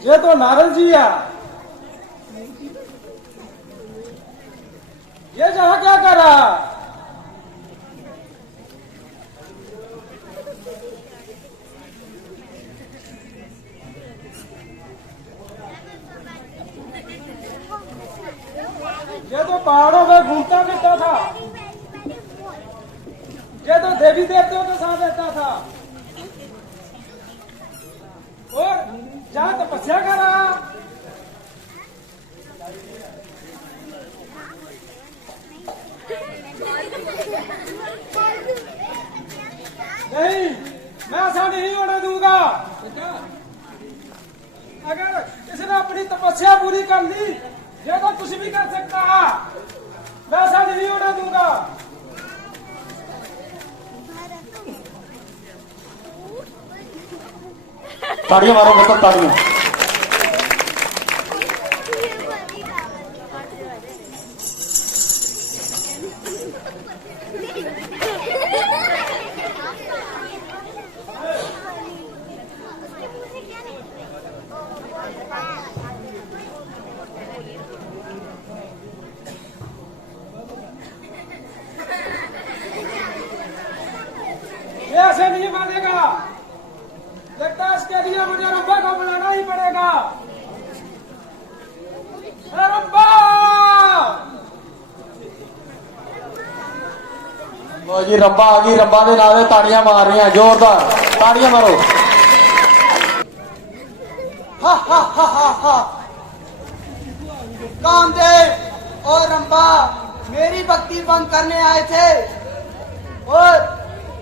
ये तो नारद जी है। ये जहां क्या कर रहा है? ये तो पहाड़ों में घूमता फिरता था। ये तो देवी देवताओं के साथ रहता था और जहां तपस्या कर रहा। नहीं, मैं ऐसा नहीं होने दूंगा। अगर इसने अपनी तपस्या पूरी कर ली, ये तो कुछ भी कर सकता है। मैं ऐसा नहीं होने दूंगा। ताड़ियां मारो, मतलब ताड़ियां। ये ऐसे नहीं मानेगा। लगता है इसके लिए मुझे रंबा को बुलाना ही पड़ेगा। रंबा! लो जी, रंबा आ गई। रंबा के नाल ताड़ियां मार रही हैं, जोरदार ताड़ियां मारो। हा हा हा हा हा। कामदेव और रंबा मेरी भक्ति भंग करने आए थे और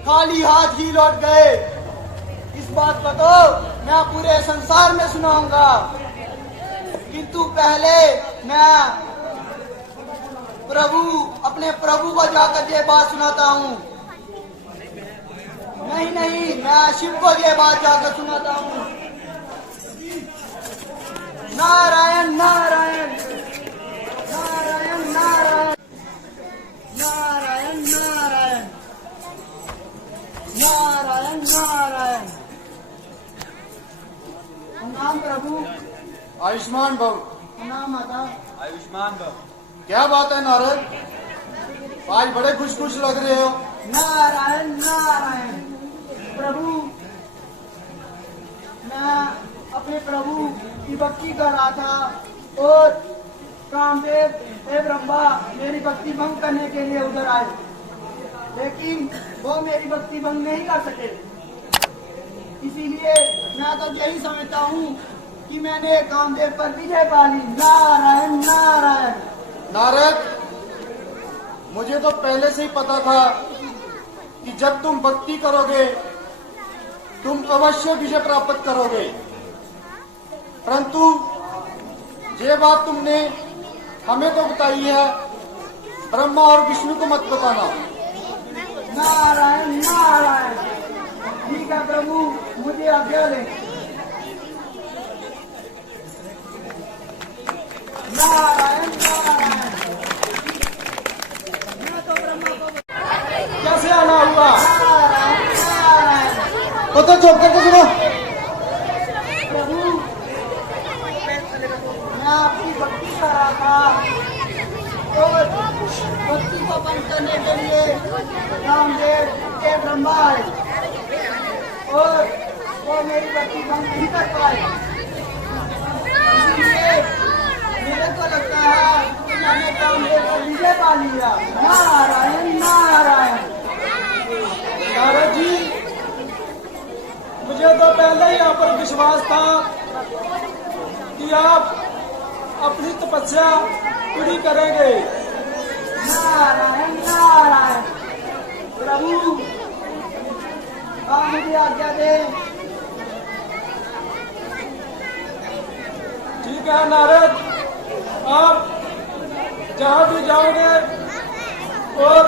खाली हाथ ही लौट गए। इस बात को तो मैं पूरे संसार में सुनाऊंगा, किंतु पहले मैं अपने प्रभु को जाकर ये बात सुनाता हूँ। नहीं नहीं, मैं शिव को ये बात जाकर सुनाता हूँ। नारायण नारायण नारायण नारायण नारायण नारायण नारायण नारायण। नाम प्रभु, आयुष्मान भव। नाम माता। आयुष्मान भव। क्या बात है नारद, आज बड़े खुश खुश लग रहे हो। नारायण नारायण। प्रभु, मैं अपने प्रभु की भक्ति कर रहा था और कामदेव एवं ब्रह्मा मेरी भक्ति भंग करने के लिए उधर आए, लेकिन वो मेरी भक्ति भंग नहीं कर सके। इसीलिए मैं तो यही समझता हूँ कि मैंने कामदेव पर विजय पा ली। नारायण नारायण। नारद, मुझे तो पहले से ही पता था कि जब तुम भक्ति करोगे तुम अवश्य विजय प्राप्त करोगे, परंतु ये बात तुमने हमें तो बताई है, ब्रह्मा और विष्णु को मत बताना। नारायण नारायण। ठीक है प्रभु, मुझे आज्ञा दे। नारायण नारायण। मैं तो ब्रह्मा को कैसे आना हुआ? नारायण नारायण। तो चुप करके सुनो। प्रभु, मैं आपकी भक्ति कर रहा था और भक्ति को बंद करने के लिए कामदेव के ब्रह्मा आए और वो मेरी भक्ति बंद नहीं कर पाए। इसलिए मेरे को लगता है कि मैंने कामदेव को विजय पा लिया। नारायण नारायण। नारद जी, मुझे तो पहले ही आप पर विश्वास था कि आप अपनी तपस्या पूरी करेंगे। नारायण नारायण। प्रभु, आप मुझे आज्ञा दे। ठीक है नारद, आप जहाँ भी जाओगे और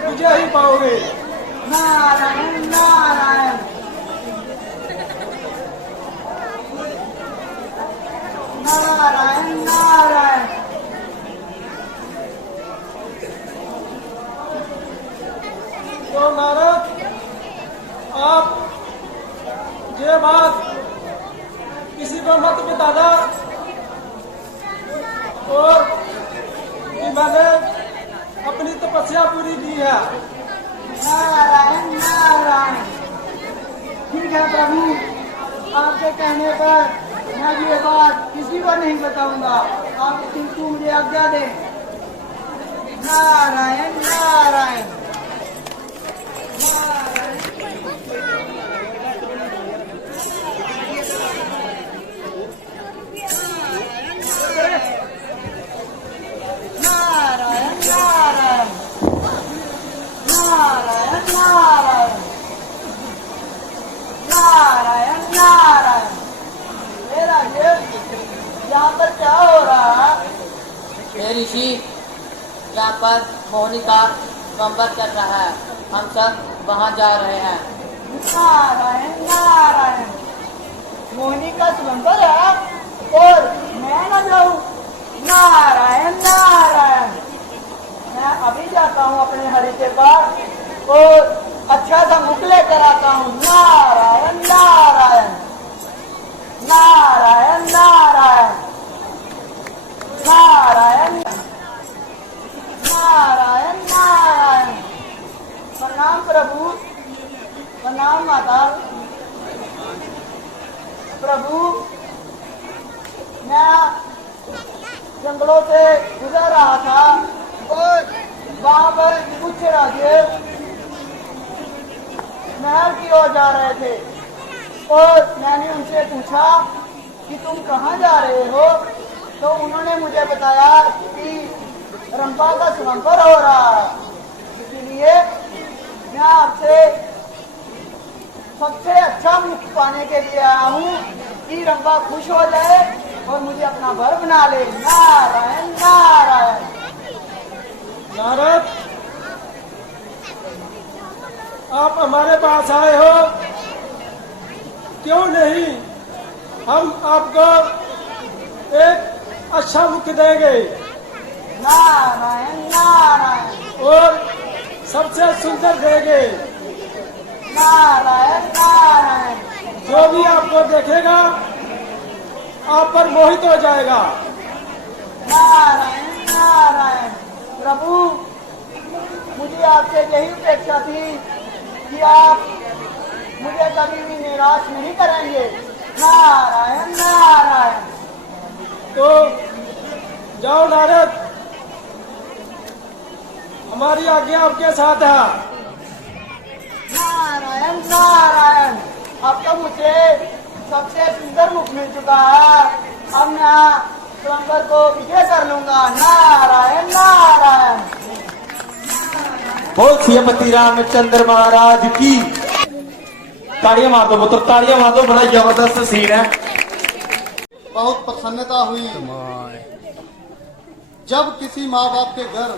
विजय ही पाओगे। नारायण नारायण। नारायण नारायण। तो नारद, आप ये बात किसी को मुझको मत बता और कि मैंने अपनी तपस्या पूरी की है। नारायण नारायण। ठीक है प्रभु, आपके कहने पर मैं ये बात किसी को नहीं बताऊंगा। आप किंतु मुझे आज्ञा दें। नारायण नारायण। नारायण नारायण नारायण नारायण नारायण नारायण। मेरा देव, यहाँ पर क्या हो रहा है? हे ऋषि, यहाँ पर मोहिनी का स्वयंवर चल रहा है। हम सब वहाँ जा रहे हैं। नारायण नारायण। मोहिनी का स्वयंवर है और मैं न जाऊँ? नारायण नारायण। मैं अभी जाता हूँ अपने हरि के पास और अच्छा सा मुख लेकर आता हूँ। नारायण नारायण नारायण नारायण नारायण नारायण नारायण। प्रणाम प्रभु, प्रणाम माता। प्रभु, मैं जंगलों से गुजर रहा था और वहाँ पर कुछ राजे नहर की ओर जा रहे थे और मैंने उनसे पूछा कि तुम कहाँ जा रहे हो? तो उन्होंने मुझे बताया कि रंपा का स्वयंवर हो रहा है, इसलिए मैं आपसे सबसे अच्छा मुख पाने के लिए आया हूँ कि रंपा खुश हो जाए और मुझे अपना वर बना ले। नारायण नारायण। नारद, आप हमारे पास आए हो, क्यों नहीं हम आपको एक अच्छा मुख देंगे नारायण नारायण और सबसे सुंदर देंगे। नारायण नारायण। जो भी आपको देखेगा आप पर मोहित हो जाएगा। नारायण नारायण। प्रभु, मुझे आपसे यही अपेक्षा थी कि आप मुझे कभी भी निराश नहीं करेंगे। नारायण नारायण। तो जाओ नारद, हमारी आज्ञा आपके साथ है। नारायण नारायण। अब तो मुझे सबसे सुंदर मुख मिल चुका है। अब मैं स्वयंवर को विजय कर लूंगा। नारायण नारायण। बोल श्रीमती रामचंद्र महाराज की। ताड़ियां मार दो पुत्र, ताड़ियां मार दो। बड़ा जबरदस्त सीन है। बहुत प्रसन्नता हुई जब किसी माँ बाप के घर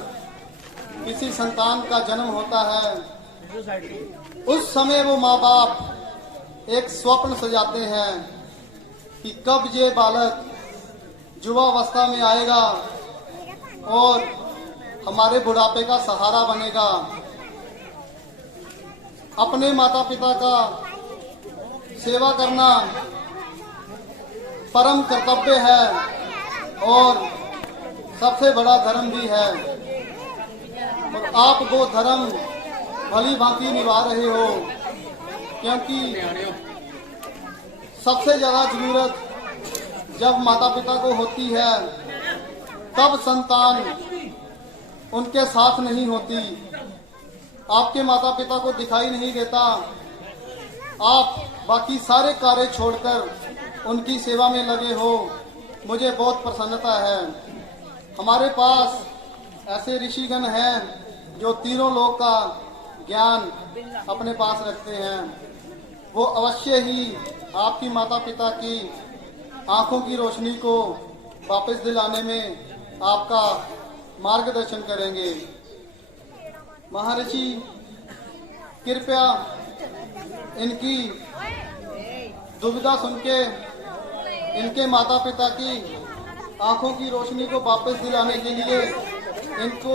किसी संतान का जन्म होता है। उस समय वो माँ बाप एक स्वप्न सजाते हैं कि कब ये बालक युवावस्था में आएगा और हमारे बुढ़ापे का सहारा बनेगा। अपने माता पिता का सेवा करना परम कर्तव्य है और सबसे बड़ा धर्म भी है और आप वो धर्म भली भांति निभा रहे हो, क्योंकि सबसे ज्यादा जरूरत जब माता पिता को होती है तब संतान उनके साथ नहीं होती। आपके माता पिता को दिखाई नहीं देता, आप बाकी सारे कार्य छोड़कर उनकी सेवा में लगे हो। मुझे बहुत प्रसन्नता है। हमारे पास ऐसे ऋषिगण हैं जो तीनों लोक का ज्ञान अपने पास रखते हैं। वो अवश्य ही आपकी माता पिता की आंखों की रोशनी को वापस दिलाने में आपका मार्गदर्शन करेंगे। महर्षि, कृपया इनकी दुविधा सुन के इनके माता पिता की आंखों की रोशनी को वापस दिलाने के लिए इनको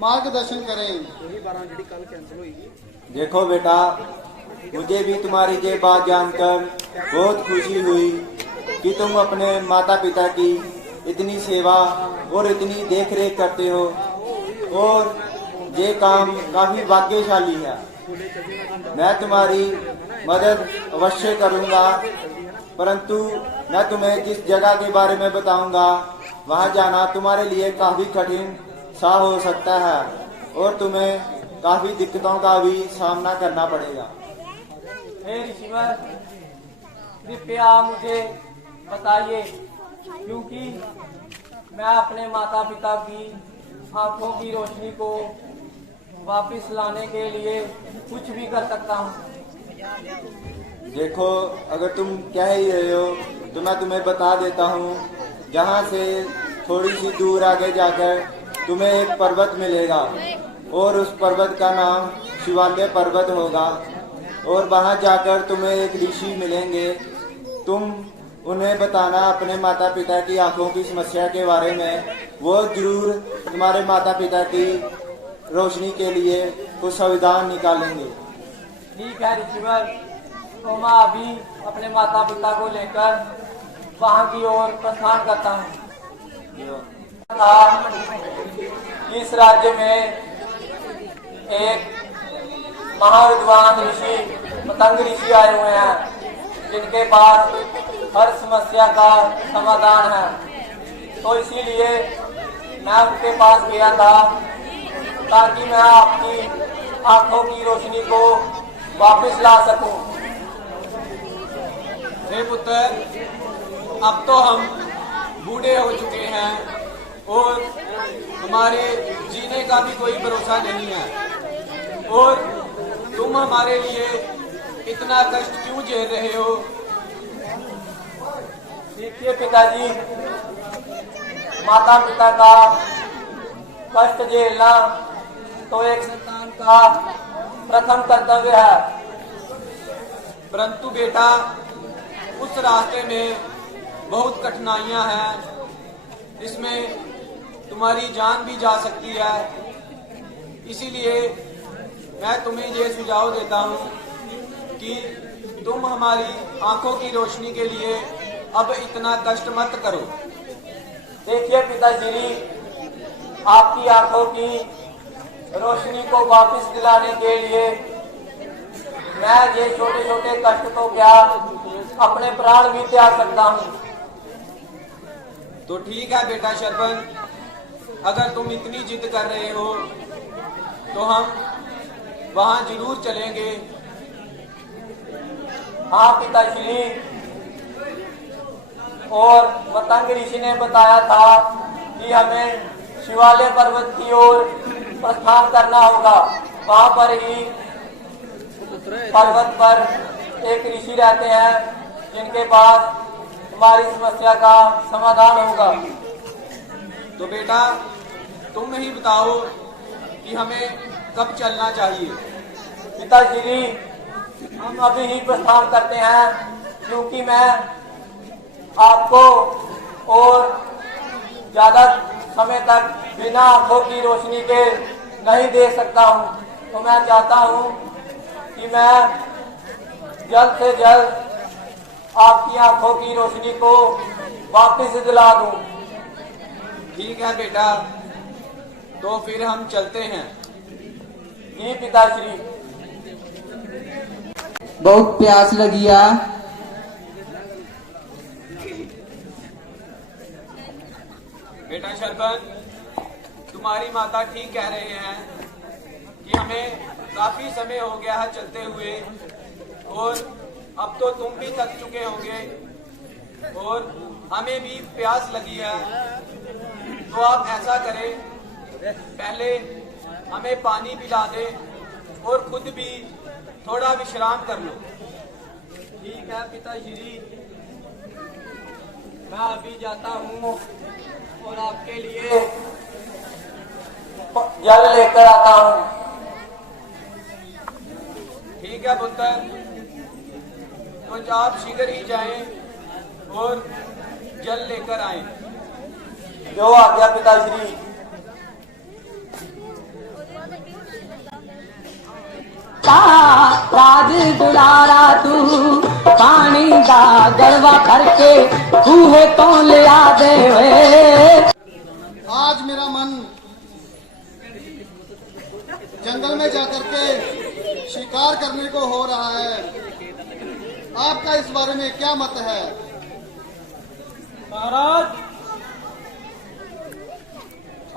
मार्गदर्शन करें। देखो बेटा, मुझे भी तुम्हारी ये बात जानकर बहुत खुशी हुई कि तुम अपने माता पिता की इतनी सेवा और इतनी देख रेख करते हो, और ये काम काफी भाग्यशाली है। मैं तुम्हारी मदद अवश्य करूंगा, परंतु मैं तुम्हें जिस जगह के बारे में बताऊंगा वहां जाना तुम्हारे लिए काफी कठिन सा हो सकता है और तुम्हें काफी दिक्कतों का भी सामना करना पड़ेगा। हे ऋषिवर, कृपया मुझे बताइए, क्योंकि मैं अपने माता पिता की आंखों की रोशनी को वापस लाने के लिए कुछ भी कर सकता हूँ। देखो, अगर तुम कह ही रहे हो तो मैं तुम्हें बता देता हूँ। जहाँ से थोड़ी सी दूर आगे जाकर तुम्हें एक पर्वत मिलेगा और उस पर्वत का नाम शिवालय पर्वत होगा, और वहाँ जाकर तुम्हें एक ऋषि मिलेंगे। तुम उन्हें बताना अपने माता पिता की आंखों की समस्या के बारे में। वो जरूर तुम्हारे माता पिता की रोशनी के लिए कुछ संविधान निकालेंगे। ठीक है ऋषिवर, तो मैं अभी अपने माता पिता को लेकर वहाँ की ओर प्रस्थान करता हूँ। इस राज्य में एक महाविद्वान ऋषि पतंग ऋषि आए हुए हैं, जिनके पास हर समस्या का समाधान है। तो इसीलिए मैं उनके पास गया था ताकि मैं आपकी आंखों की रोशनी को वापस ला सकूं। हे पुत्र, अब तो हम बूढ़े हो चुके हैं और हमारे जीने का भी कोई भरोसा नहीं है, और तुम हमारे लिए इतना कष्ट क्यों झेल रहे हो? देखिए पिताजी, माता पिता का कष्ट झेलना तो एक संतान का प्रथम कर्तव्य है। परंतु बेटा, उस रास्ते में बहुत कठिनाइयां हैं, इसमें तुम्हारी जान भी जा सकती है। इसीलिए मैं तुम्हें ये सुझाव देता हूँ कि तुम हमारी आंखों की रोशनी के लिए अब इतना कष्ट मत करो। देखिए पिताजी, आपकी आंखों की रोशनी को वापस दिलाने के लिए मैं ये छोटे छोटे कष्ट तो क्या, अपने प्राण भी त्याग सकता हूँ। तो ठीक है बेटा शरबन, अगर तुम इतनी जिद कर रहे हो तो हम वहां जरूर चलेंगे। हाँ पिताश्री, और पतंग ऋषि ने बताया था कि हमें शिवालय पर्वत की ओर प्रस्थान करना होगा। वहां पर ही पर्वत पर एक ऋषि रहते हैं, जिनके पास हमारी समस्या का समाधान होगा। तो बेटा, तुम ही बताओ कि हमें कब चलना चाहिए? पिताश्री, हम अभी ही प्रस्थान करते हैं, क्योंकि मैं आपको और ज्यादा समय तक बिना आंखों की रोशनी के नहीं दे सकता हूँ। तो मैं चाहता हूँ कि मैं जल्द से जल्द आपकी आंखों की रोशनी को वापस दिला दूं। ठीक है बेटा, तो फिर हम चलते हैं। जी पिताश्री। बहुत प्यास लगी है। बेटा शरबन, तुम्हारी माता ठीक कह रहे हैं कि हमें काफी समय हो गया है चलते हुए, और अब तो तुम भी थक चुके होंगे और हमें भी प्यास लगी है। तो आप ऐसा करें, पहले हमें पानी पिला दें और खुद भी थोड़ा विश्राम कर लो। ठीक है पिताश्री, मैं अभी जाता हूँ और आपके लिए जल लेकर आता हूँ। ठीक है पुत्र, तो आप शीघ्र ही जाएं और जल लेकर आएं। जो आज्ञा पिताश्री। ता राज दुलारा तू पानी दा गड़वा करके खूहे तो लिया दे वे। आज मेरा मन जंगल में जाकर के शिकार करने को हो रहा है। आपका इस बारे में क्या मत है? महाराज,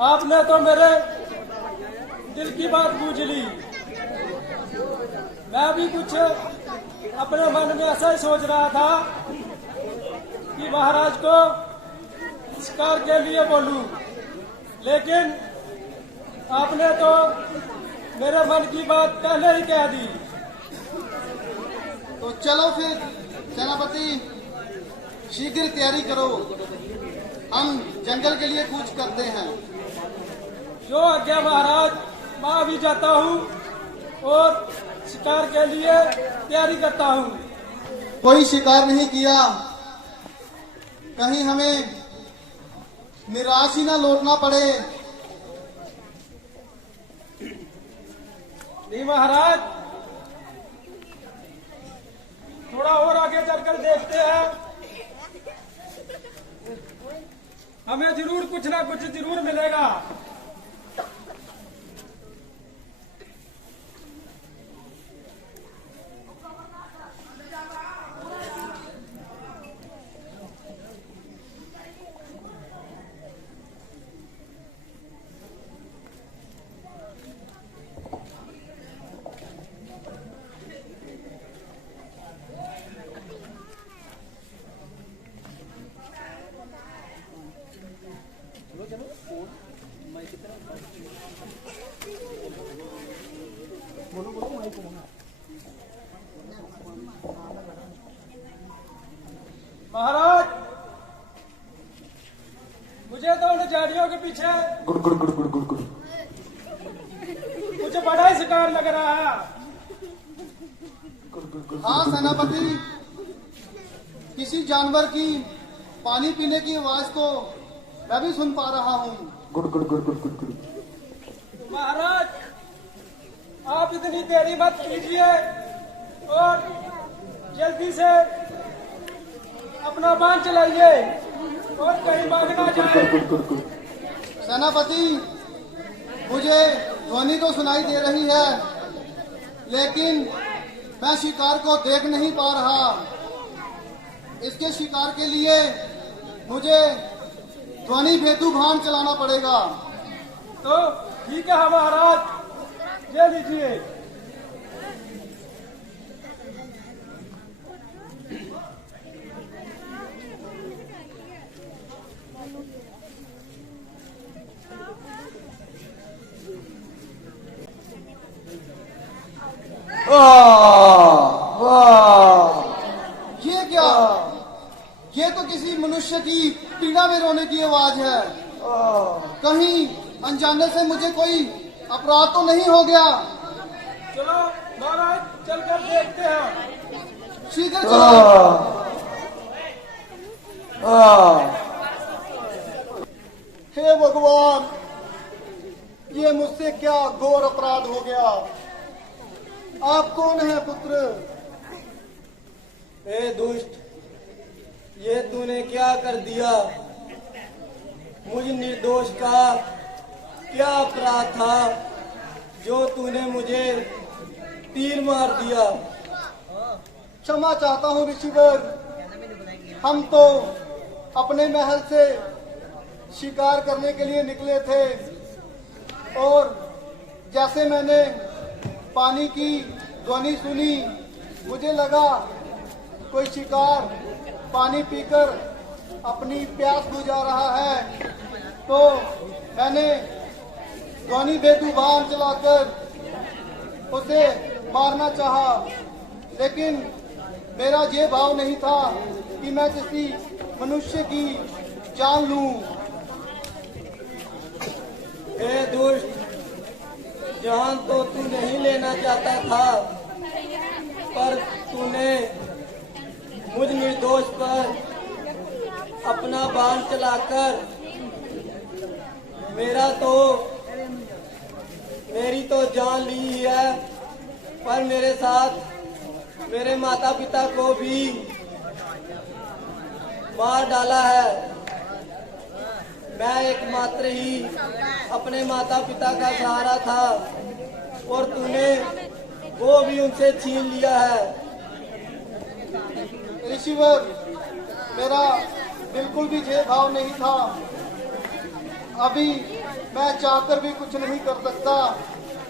आपने तो मेरे दिल की बात पूछ ली। मैं भी कुछ अपने मन में ऐसा ही सोच रहा था कि महाराज को शिकार के लिए बोलूं, लेकिन आपने तो मेरे मन की बात पहले ही कह दी। तो चलो फिर सेनापति, शीघ्र तैयारी करो, हम जंगल के लिए कूच करते हैं। जो आज्ञा महाराज, मैं अभी जाता हूँ और शिकार के लिए तैयारी करता हूँ। कोई शिकार नहीं किया, कहीं हमें निराश ही ना लौटना पड़े। नहीं महाराज, थोड़ा और आगे चलकर देखते हैं, हमें जरूर कुछ ना कुछ जरूर मिलेगा। महाराज, मुझे तो उन झाड़ियों के पीछे गुड़ गुड़ गुड़ गुड़ गुड़ गुड़। कुछ बड़ा ही शिकार लग रहा है। हाँ सेनापति, किसी जानवर की पानी पीने की आवाज तो मैं भी सुन पा रहा हूँ। गुड़ गुड़ गुड़ गुड़ गुड़ गुड़। महाराज, आप इतनी देरी मत कीजिए और जल्दी से अपना बाण चलाइए और कहीं भाग ना जाए। सेनापति, मुझे ध्वनि तो सुनाई दे रही है, लेकिन मैं शिकार को देख नहीं पा रहा। इसके शिकार के लिए मुझे ध्वनि भेदू बाण चलाना पड़ेगा। तो ठीक है महाराज, ले लीजिए। ये क्या? ये तो किसी मनुष्य की पीड़ा में रोने की आवाज है। कहीं अनजाने से मुझे कोई अपराध तो नहीं हो गया? चलो महाराज, चलकर देखते हैं। शीघ्र चलो। हे भगवान, ये मुझसे क्या घोर अपराध हो गया। आप कौन है पुत्र? ए दुष्ट, ये तूने क्या कर दिया? मुझ निर्दोष का क्या अपराध था जो तूने मुझे तीर मार दिया? क्षमा चाहता हूँ ऋषिवर, हम तो अपने महल से शिकार करने के लिए निकले थे और जैसे मैंने पानी की ध्वनि सुनी, मुझे लगा कोई शिकार पानी पीकर अपनी प्यास बुझा रहा है, तो मैंने ध्वनि भेदू बाण चलाकर उसे मारना चाहा, लेकिन मेरा ये भाव नहीं था कि मैं किसी मनुष्य की जान लूं। ए दुष्ट, जान तो तू नहीं लेना चाहता था, पर तूने मुझ निर्दोष पर अपना बाण चलाकर मेरी तो जान ली है पर मेरे साथ मेरे माता पिता को भी मार डाला है। मैं एकमात्र ही अपने माता पिता का सहारा था और तूने वो भी उनसे छीन लिया है। ऋषिवर, मेरा बिल्कुल भी भेदभाव नहीं था। अभी मैं चाहकर भी कुछ नहीं कर सकता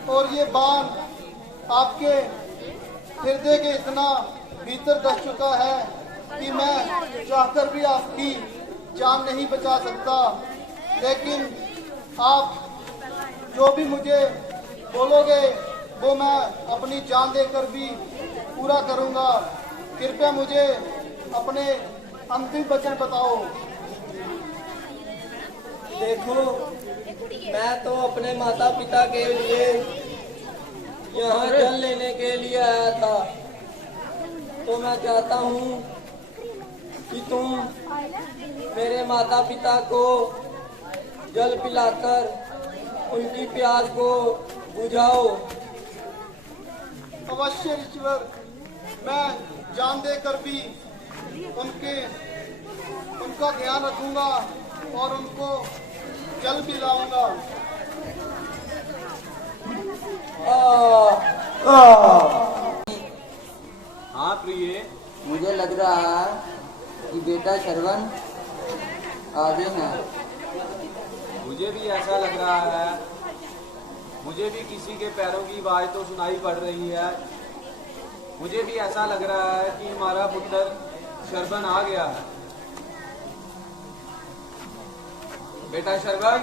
और ये बाण आपके हृदय के इतना भीतर दस चुका है कि मैं चाहकर भी आपकी जान नहीं बचा सकता। लेकिन आप जो भी मुझे बोलोगे वो मैं अपनी जान देकर भी पूरा करूंगा। कृपया मुझे अपने अंतिम वचन बताओ। देखो, मैं तो अपने माता पिता के लिए यहाँ जल लेने के लिए आया था, तो मैं चाहता हूँ कि तुम मेरे माता पिता को जल पिलाकर उनकी प्यास को बुझाओ। अवश्य ईश्वर, मैं जान देकर भी उनका ध्यान रखूंगा और उनको जल पिलाऊंगा। हाँ प्रिय, मुझे लग रहा है कि बेटा श्रवण आगे है। मुझे भी ऐसा लग रहा है। मुझे भी किसी के पैरों की आवाज तो सुनाई पड़ रही है। मुझे भी ऐसा लग रहा है कि हमारा पुत्र श्रवण आ गया है। बेटा श्रवण,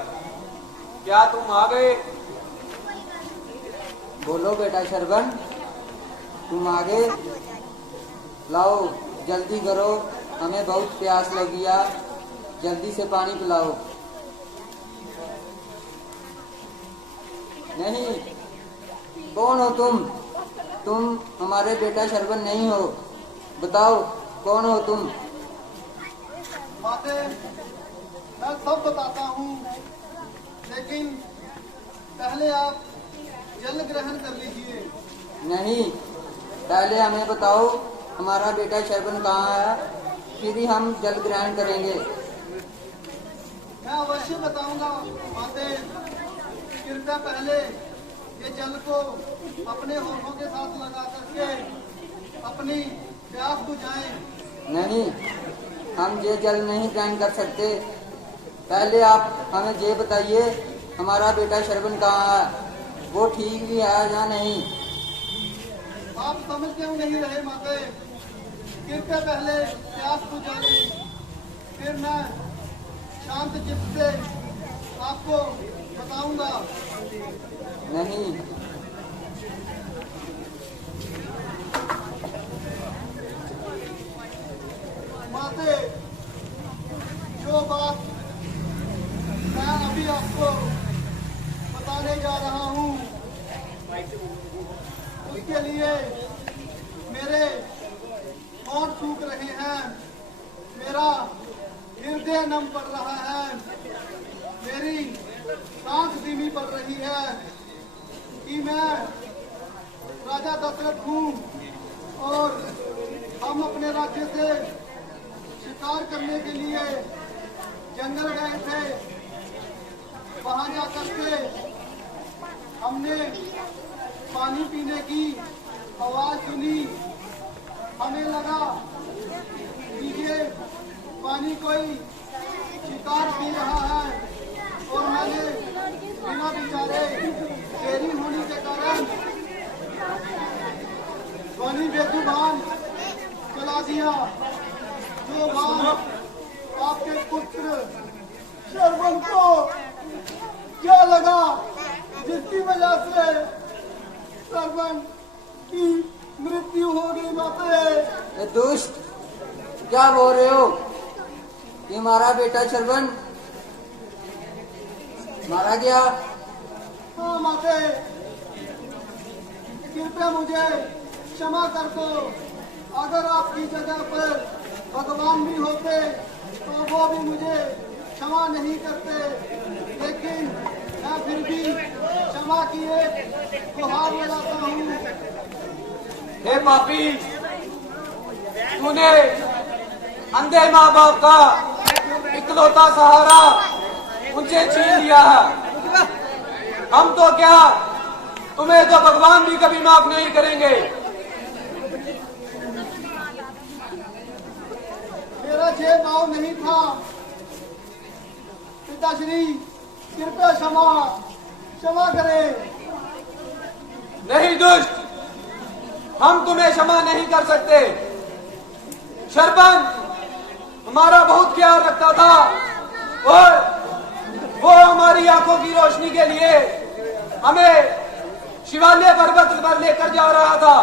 क्या तुम आ गए? बोलो बेटा श्रवण, तुम आगे लाओ, जल्दी करो, हमें बहुत प्यास लगी है, जल्दी से पानी पिलाओ। नहीं, कौन हो तुम? तुम हमारे बेटा श्रवण नहीं हो। बताओ कौन हो तुम? माते, मैं सब बताता हूँ, लेकिन पहले आप जल ग्रहण कर लीजिए। नहीं, पहले हमें बताओ हमारा बेटा श्रवण कहाँ है, फिर ही हम जल ग्रहण करेंगे। मैं अवश्य बताऊंगा माते। कृपया पहले ये जल को अपने होठों के साथ लगा करके अपनी प्यास बुझाएं। नहीं, हम ये जल नहीं ग्रहण कर सकते। पहले आप हमें ये बताइए हमारा बेटा श्रवण कहाँ है, वो ठीक भी है या नहीं? आप समझ क्यों नहीं रहे माते? कृपया पहले प्यास बुझा लें, फिर मैं शांत चित्त से आपको बताऊंगा। नहीं, माते, जो बात मैं अभी आपको बताने जा रहा हूँ, उसके लिए मेरे होंठ सूख रहे हैं, मेरा हृदय नम पड़ रहा है, मेरी सांस धीमी पड़ रही है कि मैं राजा दशरथ हूँ और हम अपने राज्य से शिकार करने के लिए जंगल गए थे। वहां जाकर के हमने पानी पीने की आवाज सुनी। हमें लगा कि ये पानी कोई शिकार पी रहा है और मैंने बिना विचारे देरी होने के कारण पानी बेजुबान चला दिया। जो बात आपके पुत्र श्रवण को क्या लगा, जिसकी वजह से श्रवण की मृत्यु हो गई। माते, ये दुष्ट, क्या बोल रहे हो कि हमारा बेटा श्रवण मारा गया? हाँ माते, कृपया मुझे क्षमा कर दो। अगर आपकी जगह पर भगवान भी होते तो वो भी मुझे क्षमा नहीं करते, लेकिन मैं फिर भी क्षमा की एक गुहार लगाता हूँ। हे पापी, तूने अंधे माँ बाप का इकलौता सहारा उनसे छीन लिया है। हम तो क्या, तुम्हें तो भगवान भी कभी माफ नहीं करेंगे। मेरा ये भाव नहीं था पिताश्री, कृपया क्षमा करें। नहीं दुष्ट, हम तुम्हें क्षमा नहीं कर सकते। शरपन हमारा बहुत ख्याल रखता था और वो हमारी आंखों की रोशनी के लिए हमें शिवालय पर्वत पर लेकर जा रहा था।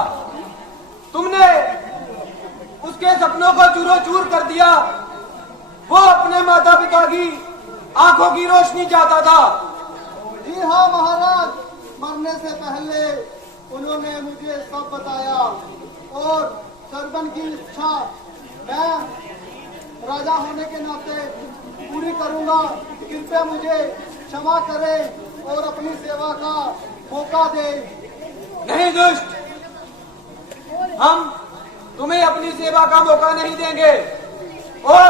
तुमने उसके सपनों को चूरो चूर कर दिया। वो अपने माता पिता की आंखों की रोशनी चाहता था। जी हाँ महाराज, मरने से पहले उन्होंने मुझे सब बताया और सरबन की इच्छा मैं राजा होने के नाते पूरी करूंगा। कृपया मुझे क्षमा करें और अपनी सेवा का मौका दे। नहीं दुष्ट, हम तुम्हें अपनी सेवा का मौका नहीं देंगे और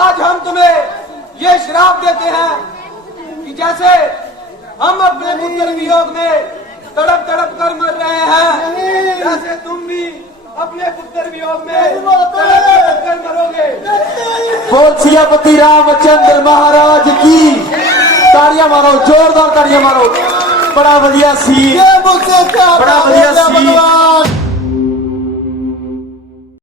आज हम तुम्हें ये श्राप देते हैं कि जैसे हम अपने पुत्र वियोग में तड़प तड़प कर मर रहे हैं, जैसे तुम भी अपने पुत्र वियोग में तड़प तड़प कर मरोगे। बोल सियापति रामचंद्र महाराज की। तालियां मारो, जोरदार तालियां मारो। बड़ा बढ़िया सी, ये मुझसे क्या बड़ा बढ़िया सी। भगवान।